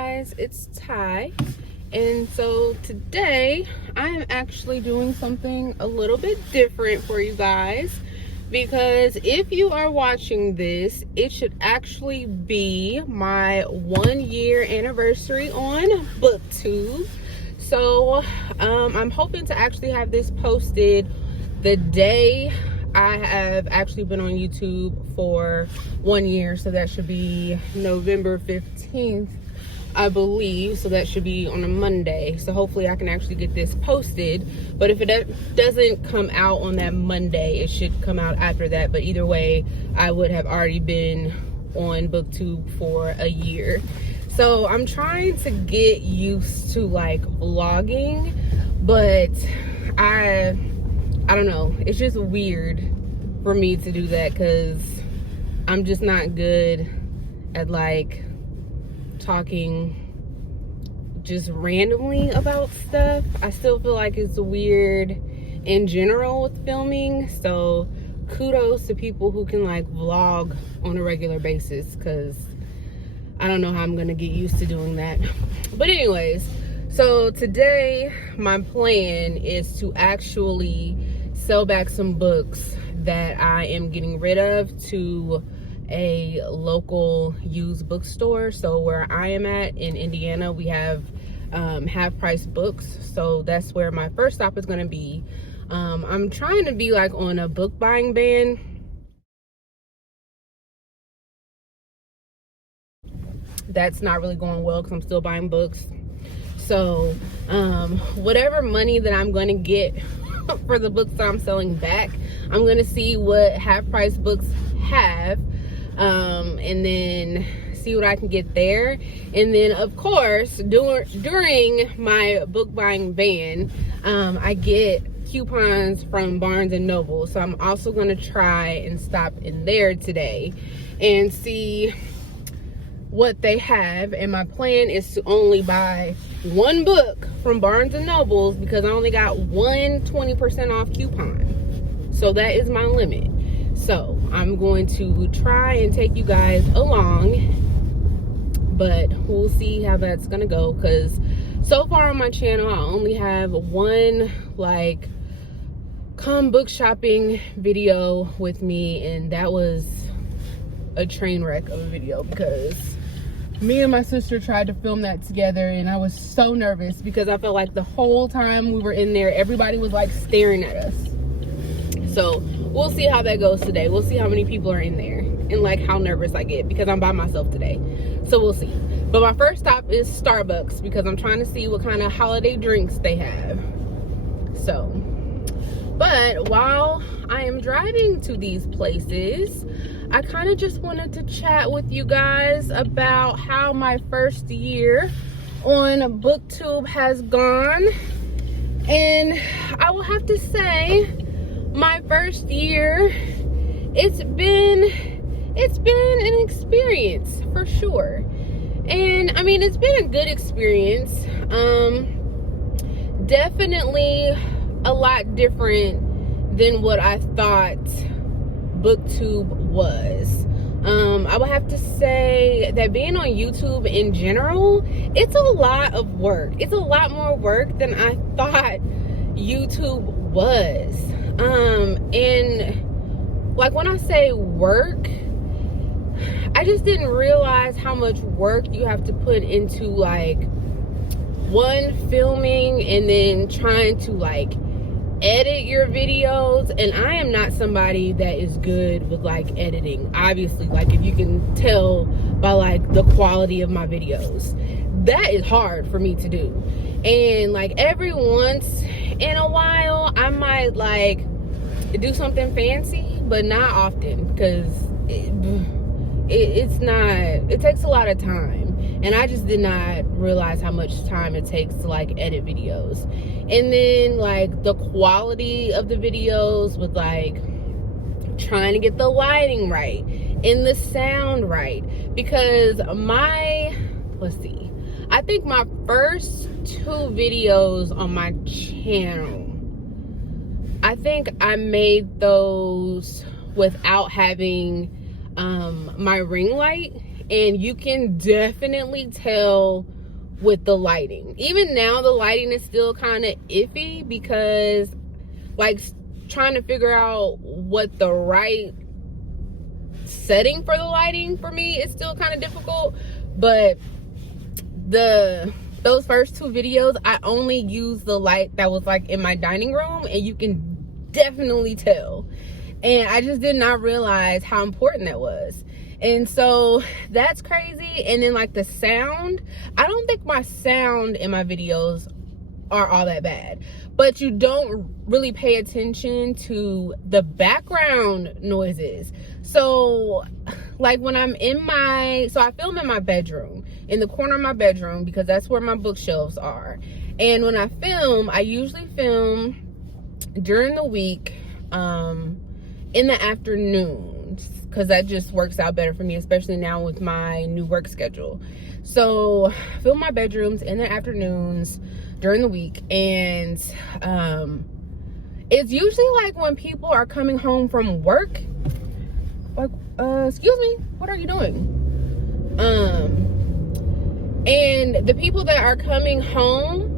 guys, it's Ty, and so today I am actually doing something a little bit different for you guys, because if you are watching this, it should actually be my 1-year anniversary on Booktube. So I'm hoping to actually have this posted the day I have actually been on YouTube for 1 year, so that should be November 15th, I believe. So that should be on a Monday. So hopefully I can actually get this posted. But if it doesn't come out on that Monday, it should come out after that. But either way, I would have already been on Booktube for a year. So I'm trying to get used to like vlogging, but I don't know, it's just weird for me to do that because I'm just not good at like talking just randomly about stuff. I still feel like it's weird in general with filming, so kudos to people who can like vlog on a regular basis, because I don't know how I'm gonna get used to doing that. But anyways, so today my plan is to actually sell back some books that I am getting rid of to a local used bookstore. So where I am at in Indiana, we have half-price books, so that's where my first stop is going to be. I'm trying to be like on a book buying ban. That's not really going well because I'm still buying books. So whatever money that I'm going to get for the books that I'm selling back, I'm gonna see what half-price books have, and then see what I can get there. And then of course during my book buying ban, I get coupons from Barnes and Noble, so I'm also gonna try and stop in there today and see what they have. And my plan is to only buy one book from Barnes and Nobles because I only got one 20% off coupon, so that is my limit. So I'm going to try and take you guys along, but we'll see how that's gonna go, because so far on my channel I only have one like come book shopping video with me, and that was a train wreck of a video because me and my sister tried to film that together, and I was so nervous because I felt like the whole time we were in there, everybody was like staring at us. So we'll see how that goes today. We'll see how many people are in there and like how nervous I get because I'm by myself today. So we'll see. But my first stop is Starbucks because I'm trying to see what kind of holiday drinks they have. So, but while I am driving to these places, I kind of just wanted to chat with you guys about how my first year on Booktube has gone. And I will have to say, my first year, it's been an experience for sure. And I mean, it's been a good experience. Definitely a lot different than what I thought Booktube was. I would have to say that being on YouTube in general, it's a lot of work. It's a lot more work than I thought YouTube was. And like when I say work, I just didn't realize how much work you have to put into like one, filming, and then trying to like edit your videos. And I am not somebody that is good with like editing, obviously, like if you can tell by like the quality of my videos. That is hard for me to do. And like every once in a while I might like do something fancy, but not often, because it takes a lot of time, and I just did not realize how much time it takes to like edit videos. And then like the quality of the videos with like trying to get the lighting right and the sound right, because I think my first 2 videos on my channel, I think I made those without having my ring light and you can definitely tell with the lighting. Even now the lighting is still kind of iffy, because like trying to figure out what the right setting for the lighting for me is still kind of difficult. But those first 2 videos, I only used the light that was like in my dining room, and you can definitely tell. And I just did not realize how important that was. And so that's crazy. And then like the sound, I don't think my sound in my videos are all that bad, but you don't really pay attention to the background noises. So like when I'm in so I film in my bedroom, in the corner of my bedroom, because that's where my bookshelves are. And when I film, I usually film during the week, in the afternoons, because that just works out better for me, especially now with my new work schedule. So film my bedrooms in the afternoons during the week. And it's usually like when people are coming home from work, like excuse me, what are you doing? And the people that are coming home,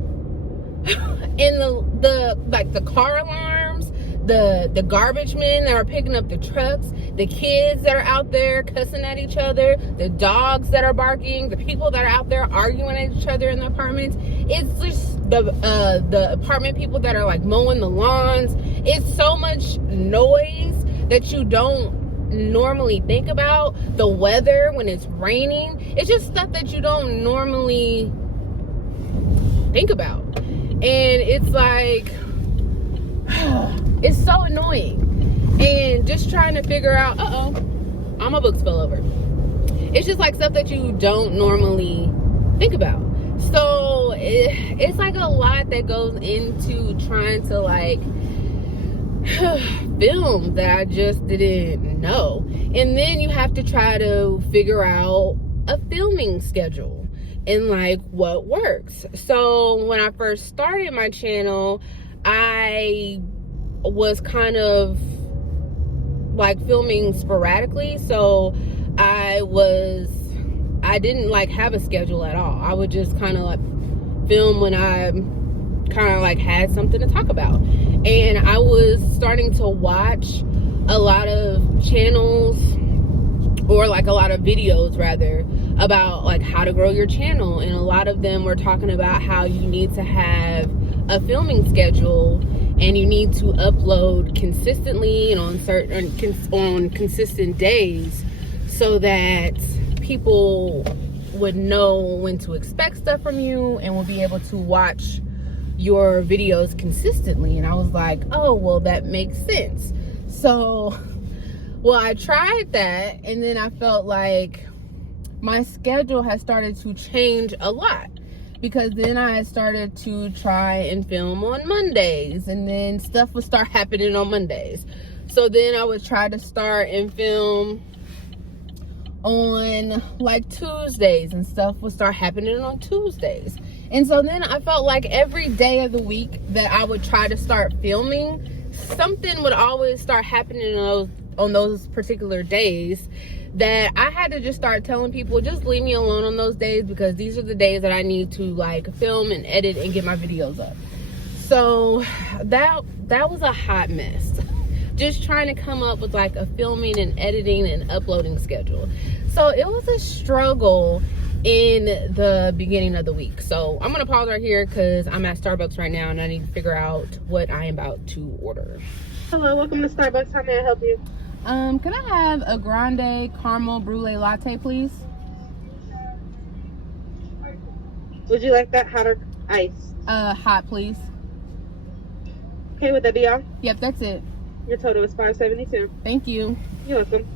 and the car alarms, the garbage men that are picking up the trucks, the kids that are out there cussing at each other, the dogs that are barking, the people that are out there arguing at each other in the apartments. It's just the apartment people that are like mowing the lawns. It's so much noise that you don't normally think about. The weather when it's raining, it's just stuff that you don't normally think about. And it's like, it's so annoying. And just trying to figure out, all my books fell over. It's just like stuff that you don't normally think about. So it's like a lot that goes into trying to like film that I just didn't know. And then you have to try to figure out a filming schedule and like what works. So when I first started my channel, I was kind of like filming sporadically. So I didn't like have a schedule at all. I would just kind of like film when I kind of like had something to talk about. And I was starting to watch a lot of channels, or like a lot of videos rather, about like how to grow your channel. And a lot of them were talking about how you need to have a filming schedule, and you need to upload consistently and on consistent days, so that people would know when to expect stuff from you and will be able to watch your videos consistently. And I was like, oh, well, that makes sense. So, well, I tried that, and then I felt like my schedule has started to change a lot, because then I started to try and film on Mondays, and then stuff would start happening on Mondays. So then I would try to start and film on like Tuesdays, and stuff would start happening on Tuesdays. And so then I felt like every day of the week that I would try to start filming, something would always start happening on those particular days, that I had to just start telling people, just leave me alone on those days, because these are the days that I need to like film and edit and get my videos up. So that was a hot mess. Just trying to come up with like a filming and editing and uploading schedule. So it was a struggle in the beginning of the week. So I'm gonna pause right here because I'm at Starbucks right now and I need to figure out what I am about to order. Hello, welcome to Starbucks. How may I help you? Can I have a grande caramel brulee latte, please? Would you like that hot or ice? Hot, please. Okay, would that be all? Yep, that's it. Your total is $5.72. Thank you. You're welcome.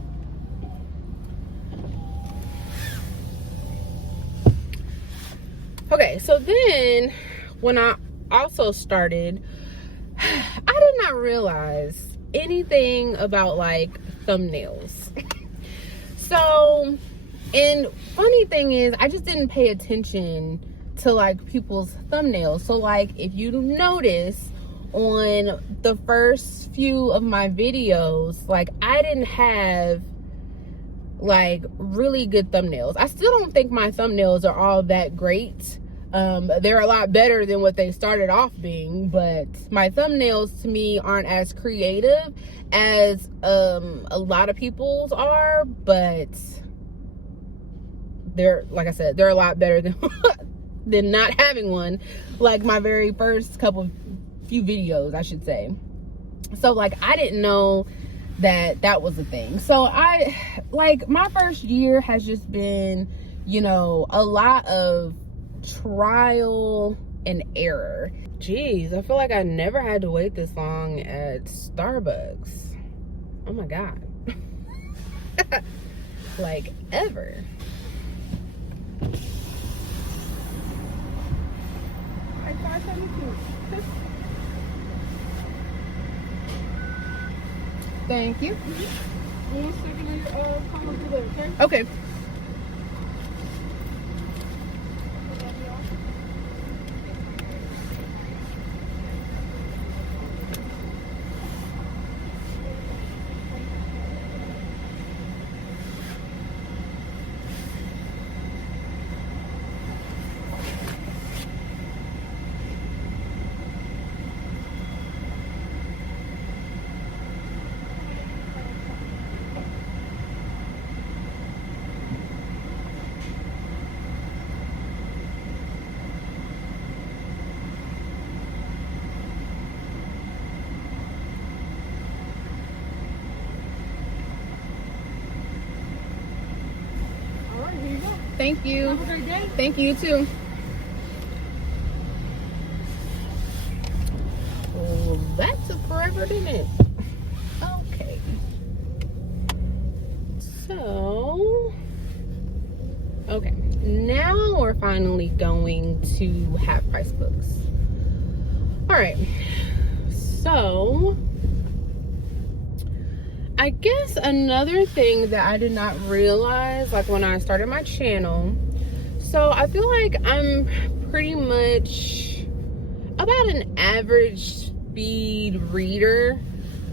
Okay, so then when I also started, I did not realize anything about like thumbnails. So, and funny thing is, I just didn't pay attention to like people's thumbnails. So like if you notice on the first few of my videos, like I didn't have like really good thumbnails. I still don't think my thumbnails are all that great. They're a lot better than what they started off being, but my thumbnails to me aren't as creative as a lot of people's are, but they're, like I said, they're a lot better than than not having one, like my very first few videos, I should say. So like I didn't know that was a thing. So I, like, my first year has just been, you know, a lot of trial and error. Jeez, I feel like I never had to wait this long at Starbucks. Oh my god. Like, ever. Thank you. One second, call up to the, okay? Okay. Thank you. Have a great day. Thank you, too. Well, that took forever, didn't it? Okay. So, okay. Now we're finally going to half price books. All right. So, I guess another thing that I did not realize, like when I started my channel, so I feel like I'm pretty much about an average speed reader,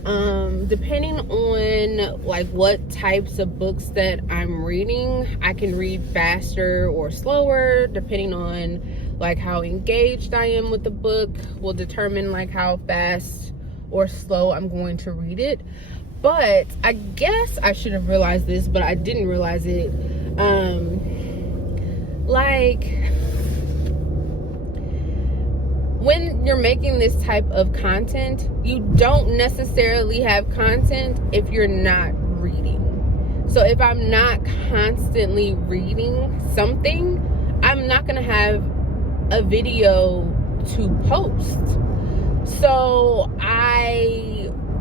depending on like what types of books that I'm reading. I can read faster or slower depending on like how engaged I am with the book, will determine like how fast or slow I'm going to read it. But I guess I should have realized this, but I didn't realize it. Like, when you're making this type of content, you don't necessarily have content if you're not reading. So if I'm not constantly reading something, I'm not gonna have a video to post. So I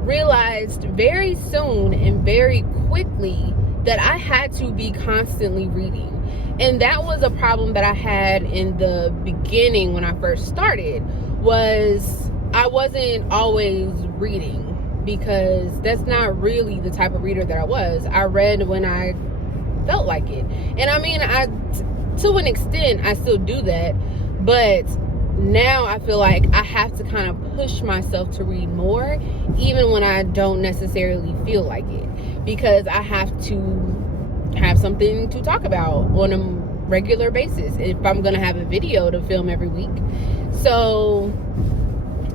realized very soon and very quickly that I had to be constantly reading. And that was a problem that I had in the beginning when I first started, was I wasn't always reading, because that's not really the type of reader that I was. I read when I felt like it. And I mean, to an extent, I still do that, but now I feel like I have to kind of push myself to read more, even when I don't necessarily feel like it, because I have to have something to talk about on a regular basis if I'm gonna have a video to film every week. So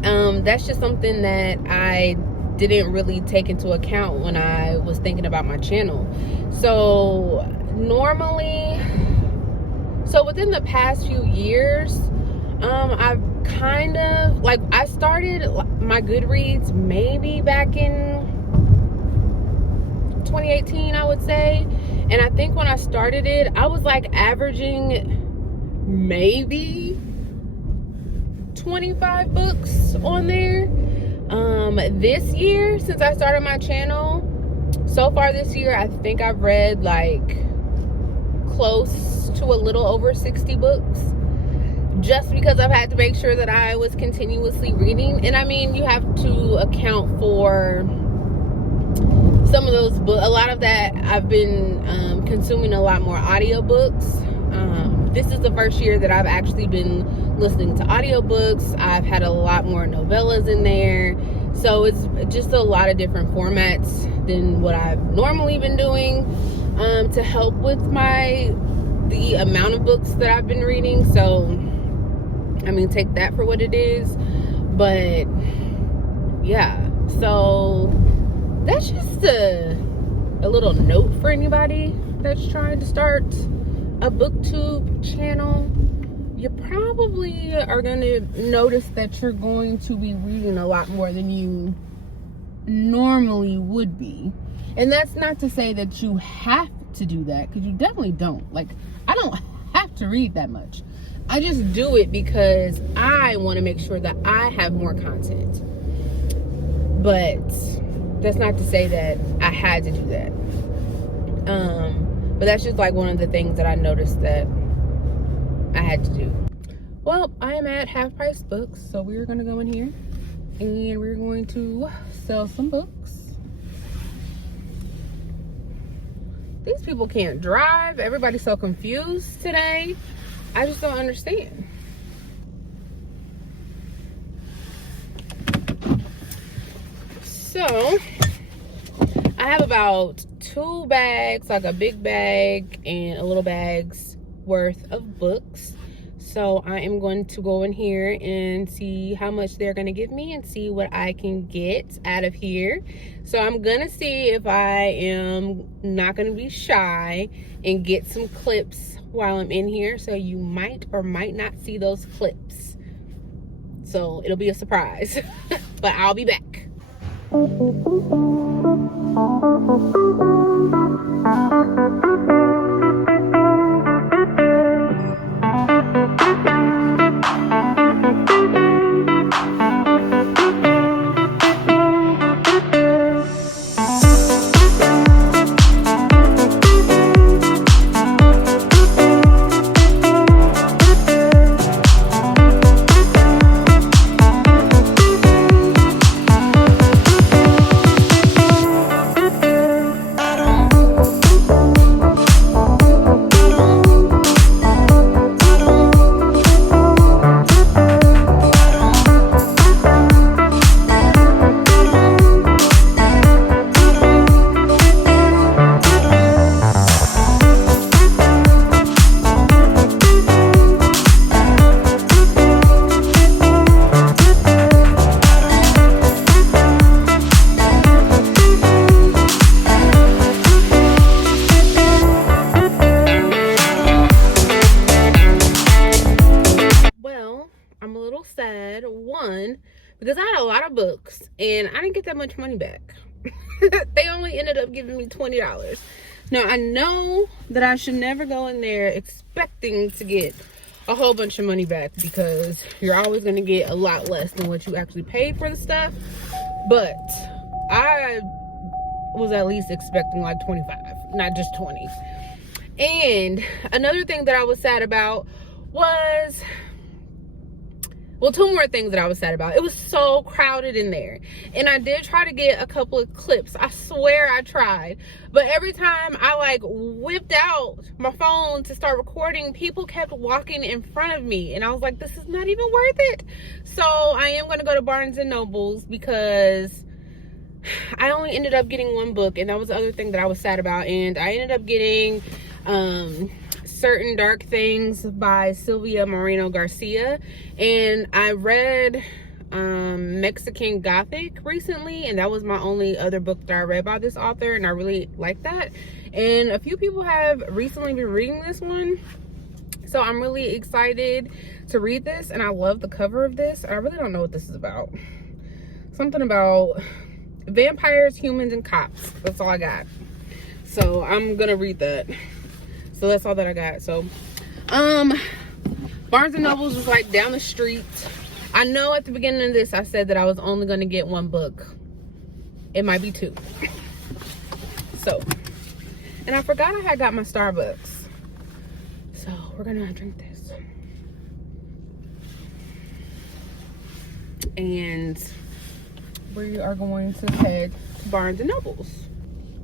that's just something that I didn't really take into account when I was thinking about my channel. So normally, so within the past few years, I've kind of, like, I started my Goodreads maybe back in 2018, I would say. And I think when I started it, I was like averaging maybe 25 books on there. This year, since I started my channel, so far this year, I think I've read like close to a little over 60 books. Just because I've had to make sure that I was continuously reading. And I mean, you have to account for some of those books. A lot of that, I've been consuming a lot more audiobooks. This is the first year that I've actually been listening to audiobooks. I've had a lot more novellas in there. So it's just a lot of different formats than what I've normally been doing. to help with the amount of books that I've been reading. So I mean, take that for what it is. But yeah, so that's just a little note for anybody that's trying to start a booktube channel. You probably are going to notice that you're going to be reading a lot more than you normally would be. And that's not to say that you have to do that, because you definitely don't. Like, I don't have to read that much. I just do it because I want to make sure that I have more content. But that's not to say that I had to do that. But that's just like one of the things that I noticed that I had to do. Well, I am at Half Price Books, so we're going to go in here and we're going to sell some books. These people can't drive. Everybody's so confused today. I just don't understand. So, I have about 2 bags, like a big bag and a little bag's worth of books. So I am going to go in here and see how much they're going to give me and see what I can get out of here. So I'm going to see if I am not going to be shy and get some clips while I'm in here. So you might or might not see those clips. So it'll be a surprise. But I'll be back. Sad, one, because I had a lot of books and I didn't get that much money back. They only ended up giving me $20. Now I know that I should never go in there expecting to get a whole bunch of money back, because you're always going to get a lot less than what you actually paid for the stuff. But I was at least expecting like 25, not just 20. And another thing that I was sad about was, well, 2 more things that I was sad about. It was so crowded in there. And I did try to get a couple of clips. I swear I tried. But every time I like whipped out my phone to start recording, people kept walking in front of me. And I was like, this is not even worth it. So I am going to go to Barnes & Noble's, because I only ended up getting 1 book. And that was the other thing that I was sad about. And I ended up getting Certain Dark Things by Sylvia Moreno Garcia, and I read Mexican Gothic recently, and that was my only other book that I read by this author, and I really like that. And a few people have recently been reading this one, so I'm really excited to read this. And I love the cover of this. I really don't know what this is about. Something about vampires, humans, and cops. That's all I got. So I'm gonna read that. So that's all that I got. So Barnes & Noble's was like down the street. I know at the beginning of this I said that I was only going to get 1 book. It might be 2. So, and I forgot I had got my Starbucks. So we're gonna drink this. And we are going to head to Barnes & Noble's.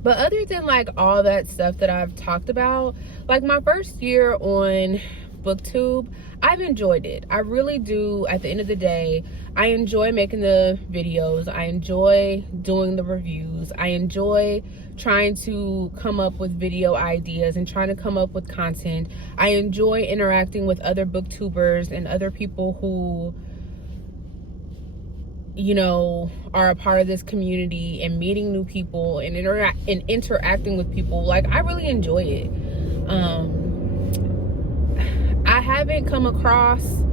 But other than like all that stuff that I've talked about, like my first year on Booktube, I've enjoyed it. I really do. At the end of the day, I enjoy making the videos. I enjoy doing the reviews. I enjoy trying to come up with video ideas and trying to come up with content. I enjoy interacting with other booktubers and other people who, you know, are a part of this community, and meeting new people and interacting with people. Like, I really enjoy it. I haven't come across,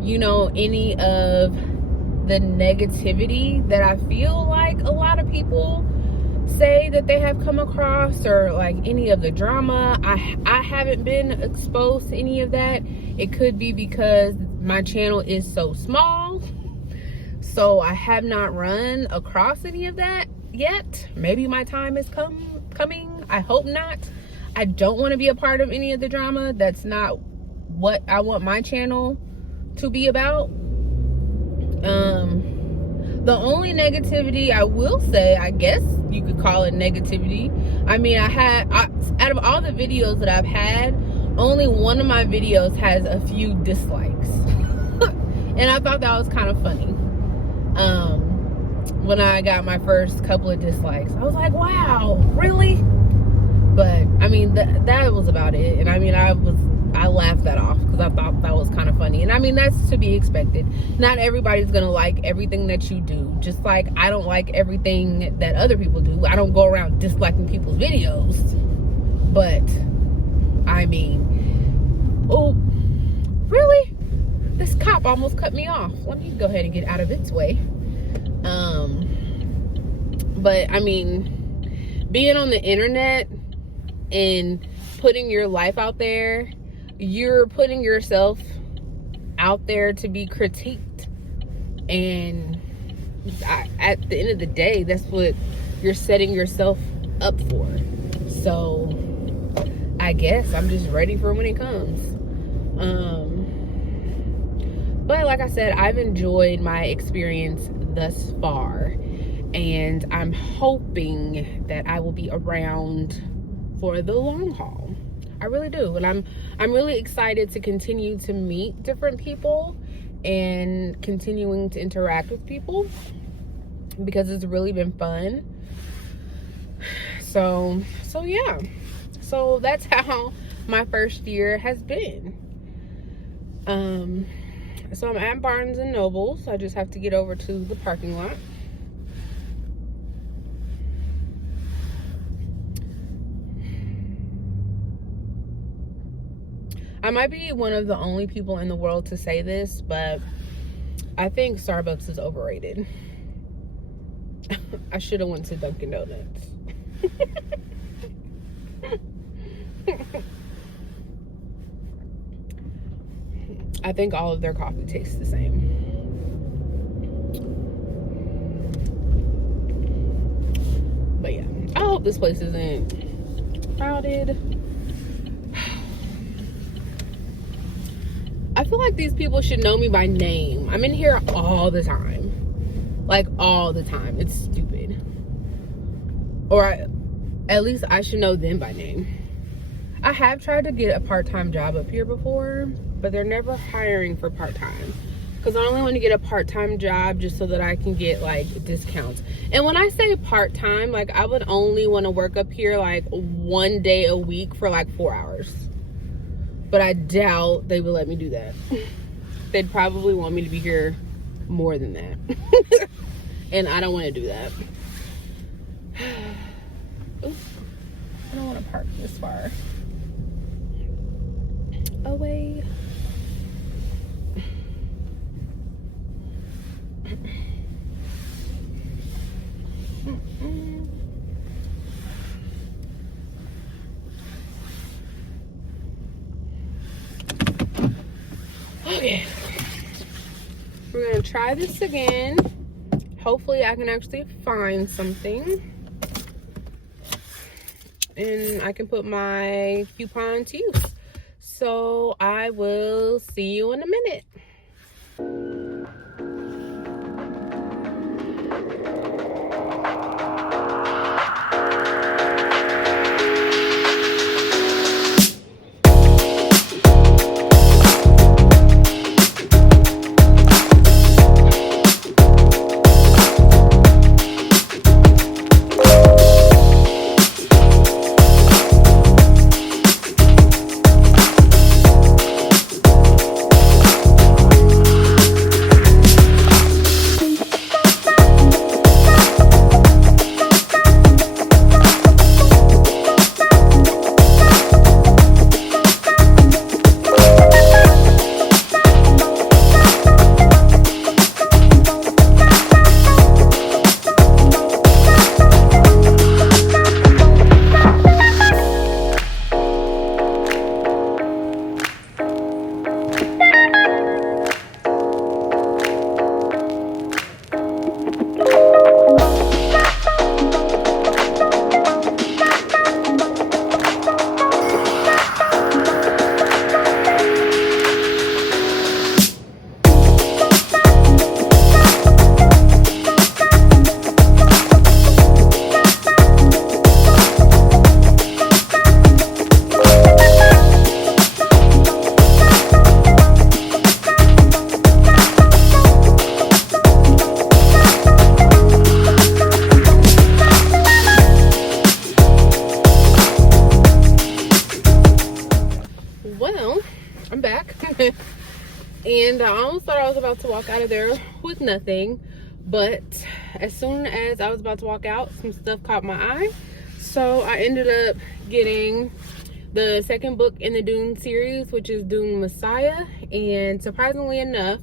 you know, any of the negativity that I feel like a lot of people say that they have come across, or like any of the drama. I haven't been exposed to any of that. It could be because my channel is so small, so I have not run across any of that yet. Maybe my time is coming. I hope not. I don't want to be a part of any of the drama. That's not what I want my channel to be about. The only negativity I will say, I guess you could call it negativity. I mean, out of all the videos that I've had, only one of my videos has a few dislikes. And I thought that was kind of funny. When I got my first couple of dislikes, I was like, wow, really? But I mean, that was about it. And I mean, I laughed that off because I thought that was kind of funny. And I mean, that's to be expected. Not everybody's gonna like everything that you do. Just like I don't like everything that other people do. I don't go around disliking people's videos. But I mean, oh, really? This cop almost cut me off. Let me go ahead and get out of its way. But I mean, being on the internet and putting your life out there, you're putting yourself out there to be critiqued. And at the end of the day, that's what you're setting yourself up for. So I guess I'm just ready for when it comes. But like I said, I've enjoyed my experience thus far, and I'm hoping that I will be around for the long haul. I really do. And I'm really excited to continue to meet different people and continuing to interact with people, because it's really been fun. So yeah. So that's how my first year has been. So I'm at Barnes and Noble, so I just have to get over to the parking lot. I might be one of the only people in the world to say this, but I think Starbucks is overrated. I should have went to Dunkin' Donuts. I think all of their coffee tastes the same. But yeah, I hope this place isn't crowded. I feel like these people should know me by name. I'm in here all the time. Like, all the time. It's stupid. Or at least I should know them by name. I have tried to get a part-time job up here before, but they're never hiring for part-time. Because I only want to get a part-time job just so that I can get, like, discounts. And when I say part-time, like, I would only want to work up here, like, 1 day a week for, like, 4 hours. But I doubt they would let me do that. They'd probably want me to be here more than that. And I don't want to do that. Oops. I don't want to park this far away. Okay, we're gonna try this again. Hopefully I can actually find something and I can put my coupon to use. So I will see you in a minute. And I almost thought I was about to walk out of there with nothing, but as soon as I was about to walk out, some stuff caught my eye. So I ended up getting the second book in the Dune series, which is Dune Messiah. And surprisingly enough,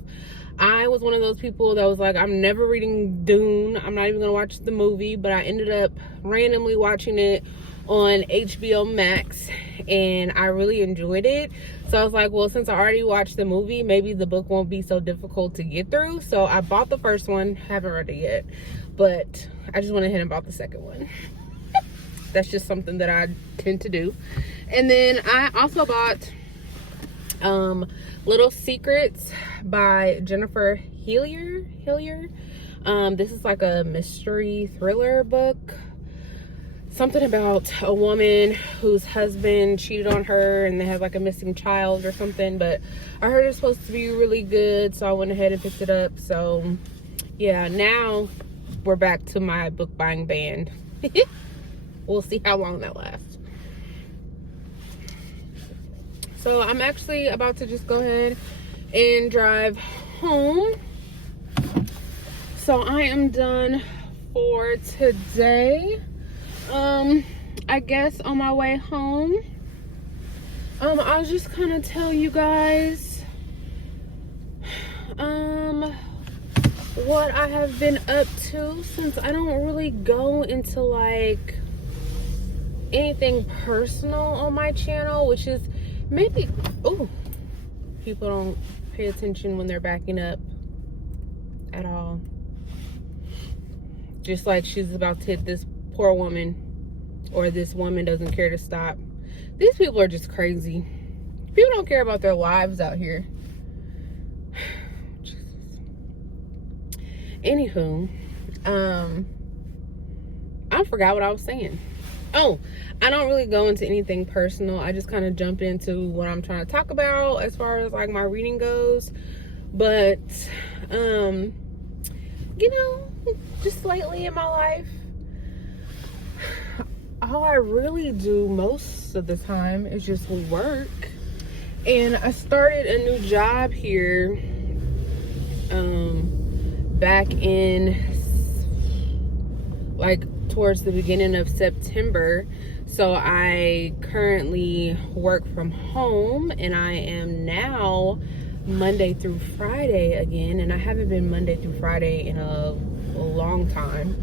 I was one of those people that was like, I'm never reading Dune. I'm not even gonna watch the movie, but I ended up randomly watching it on HBO Max, and I really enjoyed it. So I was like, well, since I already watched the movie, maybe the book won't be so difficult to get through. So I bought the first one, haven't read it yet, but I just went ahead and bought the second one. That's just something that I tend to do. And then I also bought Little Secrets by Jennifer Hillier. This is like a mystery thriller book. Something about a woman whose husband cheated on her and they have like a missing child or something, but I heard it's supposed to be really good, so I went ahead and picked it up. So yeah, now we're back to my book buying ban. We'll see how long that lasts. So I'm actually about to just go ahead and drive home. So I am done for today. I guess on my way home, I was just gonna tell you guys what I have been up to, since I don't really go into like anything personal on my channel, which is maybe, oh, people don't pay attention when they're backing up at all. Just like she's about to hit this poor woman, or this woman doesn't care to stop. These people are just crazy. People don't care about their lives out here. Jesus. Anywho, I forgot what I was saying. Oh, I don't really go into anything personal. I just kind of jump into what I'm trying to talk about as far as like my reading goes. But you know, just lately in my life, all I really do most of the time is just work. And I started a new job here back in like towards the beginning of September. So I currently work from home, and I am now Monday through Friday again, and I haven't been Monday through Friday in a long time,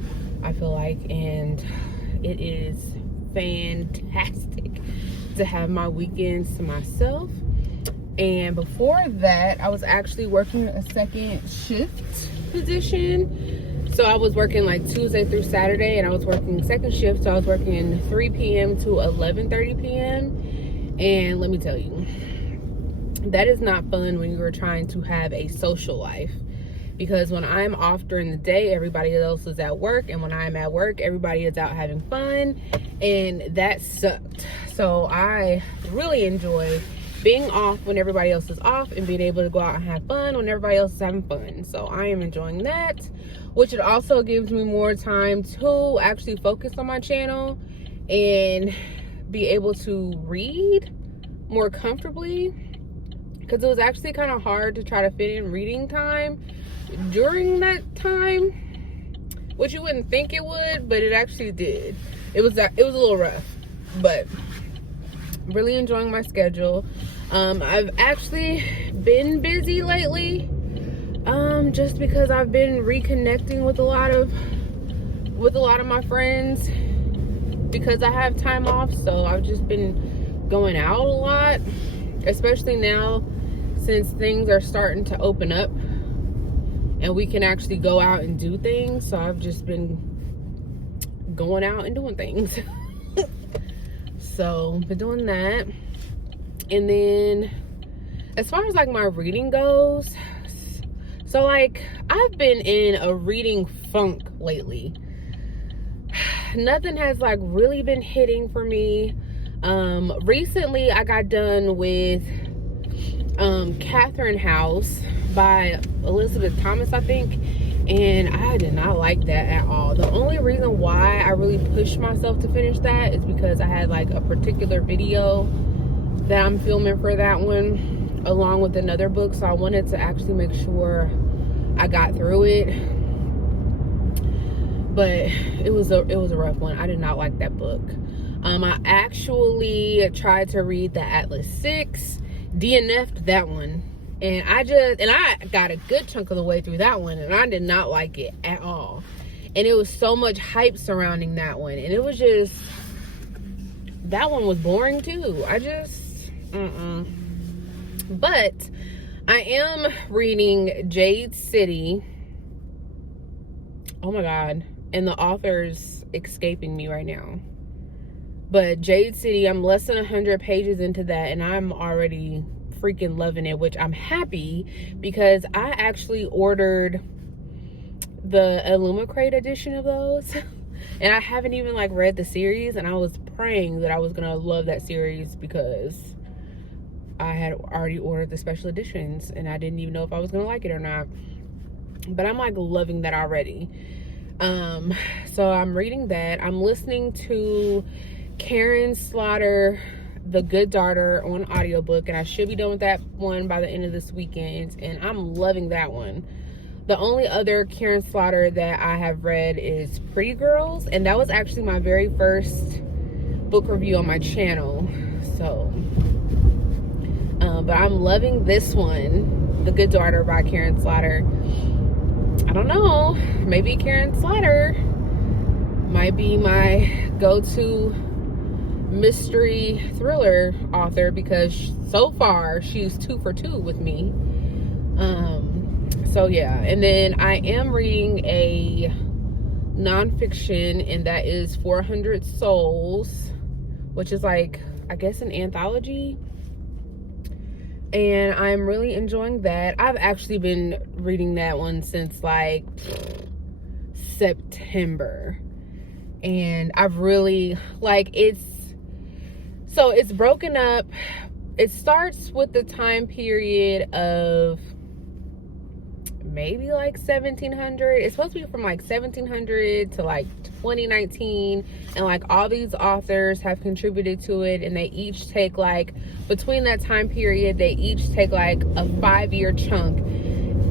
I feel like, and it is fantastic to have my weekends to myself. And before that, I was actually working a second shift position. So I was working like Tuesday through Saturday, and I was working second shift. So I was working 3 p.m. to 11:30 p.m. And let me tell you, that is not fun when you are trying to have a social life. Because when I'm off during the day, everybody else is at work. And when I'm at work, everybody is out having fun. And that sucked. So I really enjoy being off when everybody else is off, and being able to go out and have fun when everybody else is having fun. So I am enjoying that, which it also gives me more time to actually focus on my channel and be able to read more comfortably. Because it was actually kind of hard to try to fit in reading time during that time, which you wouldn't think it would, but it actually did. It was a little rough, but really enjoying my schedule. I've actually been busy lately, just because I've been reconnecting with a lot of my friends because I have time off. So I've just been going out a lot, especially now since things are starting to open up and we can actually go out and do things. So I've just been going out and doing things. So been doing that. And then as far as like my reading goes, so like I've been in a reading funk lately. Nothing has like really been hitting for me. Recently I got done with Catherine House by Elizabeth Thomas, I think, and I did not like that at all. The only reason why I really pushed myself to finish that is because I had like a particular video that I'm filming for that one, along with another book, so I wanted to actually make sure I got through it. But it was a rough one. I did not like that book. I actually tried to read the Atlas 6, DNF'd that one, and I got a good chunk of the way through that one, and I did not like it at all. And it was so much hype surrounding that one, and it was just, that one was boring too. But I am reading Jade City. Oh my God. And the author's escaping me right now. But Jade City, I'm less than 100 pages into that, and I'm already freaking loving it, which I'm happy because I actually ordered the Illumicrate edition of those. And I haven't even like read the series, and I was praying that I was gonna love that series because I had already ordered the special editions and I didn't even know if I was gonna like it or not. But I'm like loving that already. So I'm reading that. I'm listening to Karen Slaughter, The Good Daughter, on audiobook, and I should be done with that one by the end of this weekend, and I'm loving that one. The only other Karen Slaughter that I have read is Pretty Girls, and that was actually my very first book review on my channel. So but I'm loving this one, The Good Daughter by Karen Slaughter. I don't know, maybe Karen Slaughter might be my go-to mystery thriller author because so far she's 2 for 2 with me. So yeah, and then I am reading a nonfiction, and that is 400 Souls, which is like, I guess, an anthology, and I'm really enjoying that. I've actually been reading that one since like September, and I've really like it's broken up. It starts with the time period of maybe like 1700. It's supposed to be from like 1700 to like 2019, and like all these authors have contributed to it, and they each take like, between that time period, they each take like a 5-year chunk,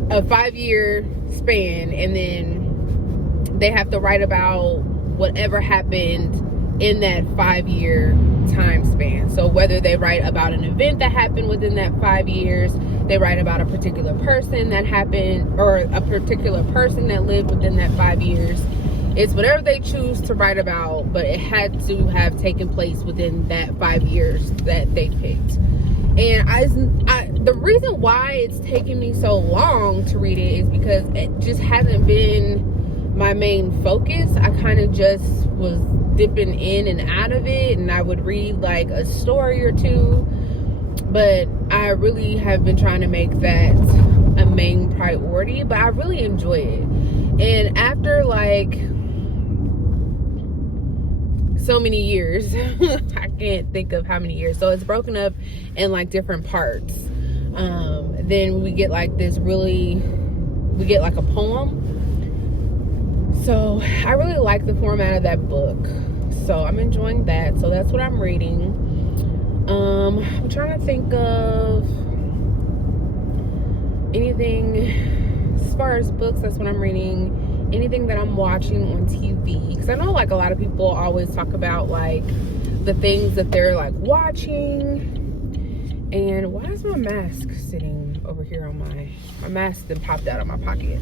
a 5-year span, and then they have to write about whatever happened in that 5-year time span. So whether they write about an event that happened within that 5 years, they write about a particular person that happened, or a particular person that lived within that 5 years. It's whatever they choose to write about, but it had to have taken place within that 5 years that they picked. And the reason why it's taking me so long to read it is because it just hasn't been my main focus. I kind of just was dipping in and out of it, and I would read like a story or two, but I really have been trying to make that a main priority. But I really enjoy it, and after like so many years, I can't think of how many years, so it's broken up in like different parts. Then we get like we get like a poem. So I really like the format of that book, so I'm enjoying that. So that's what I'm reading. I'm trying to think of anything as far as books. That's what I'm reading. Anything that I'm watching on TV, because I know like a lot of people always talk about like the things that they're like watching. And why is my mask sitting over here on my mask then popped out of my pocket?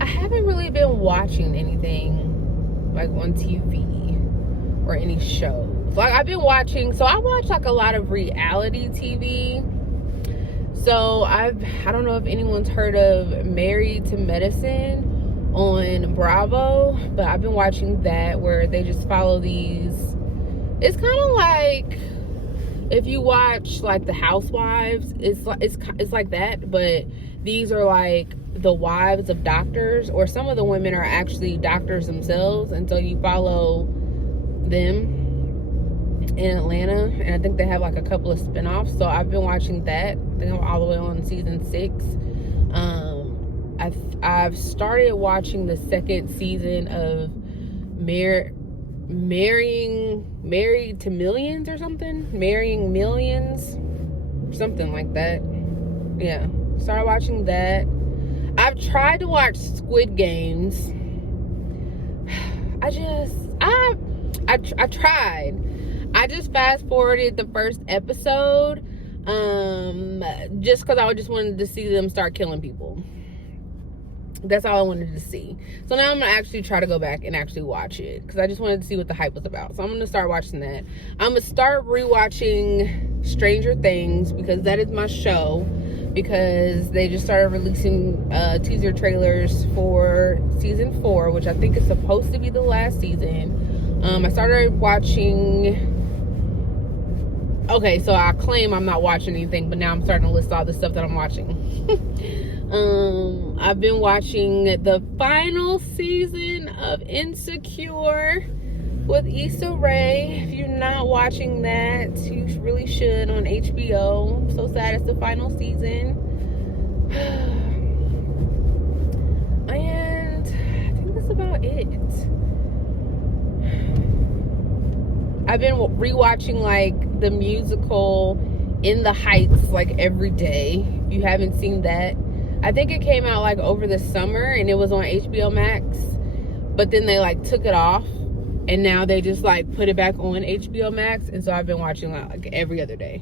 I haven't really been watching anything like on TV or any shows. Like I've been watching, so I watch like a lot of reality TV. So I don't know if anyone's heard of Married to Medicine on Bravo, but I've been watching that, where they just follow these. It's kind of like if you watch like the Housewives, it's like that, but these are like the wives of doctors, or some of the women are actually doctors themselves, and so you follow them in Atlanta, and I think they have like a couple of spinoffs. So I've been watching that. I think I'm all the way on season 6. I've started watching the second season of Married to Millions or something. Marrying Millions, something like that. Yeah, started watching that. I've tried to watch Squid Games. I tried. I just fast forwarded the first episode, just because I just wanted to see them start killing people. That's all I wanted to see. So now I'm gonna actually try to go back and actually watch it, because I just wanted to see what the hype was about. So I'm gonna start watching that. I'm gonna start rewatching Stranger Things, because that is my show, because they just started releasing teaser trailers for season 4, which I think is supposed to be the last season. I started watching. Okay, so I claim I'm not watching anything, but now I'm starting to list all the stuff that I'm watching. I've been watching the final season of Insecure with Issa Rae. If you're not watching that, you really should, on HBO. I'm so sad it's the final season. And I think that's about it. I've been rewatching like the musical In the Heights like every day. If you haven't seen that, I think it came out like over the summer and it was on HBO Max, but then they like took it off and now they just like put it back on HBO Max. And so I've been watching like every other day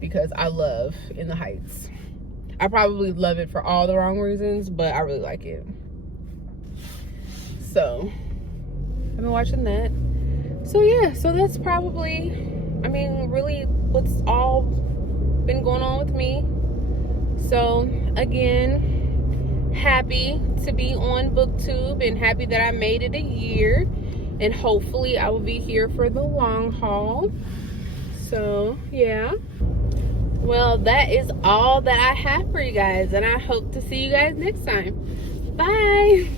because I love In the Heights. I probably love it for all the wrong reasons, but I really like it. So I've been watching that. So yeah, so that's probably, I mean, really what's all been going on with me. So again, happy to be on Booktube and happy that I made it a year, and hopefully I will be here for the long haul. So yeah, well, that is all that I have for you guys, and I hope to see you guys next time. Bye.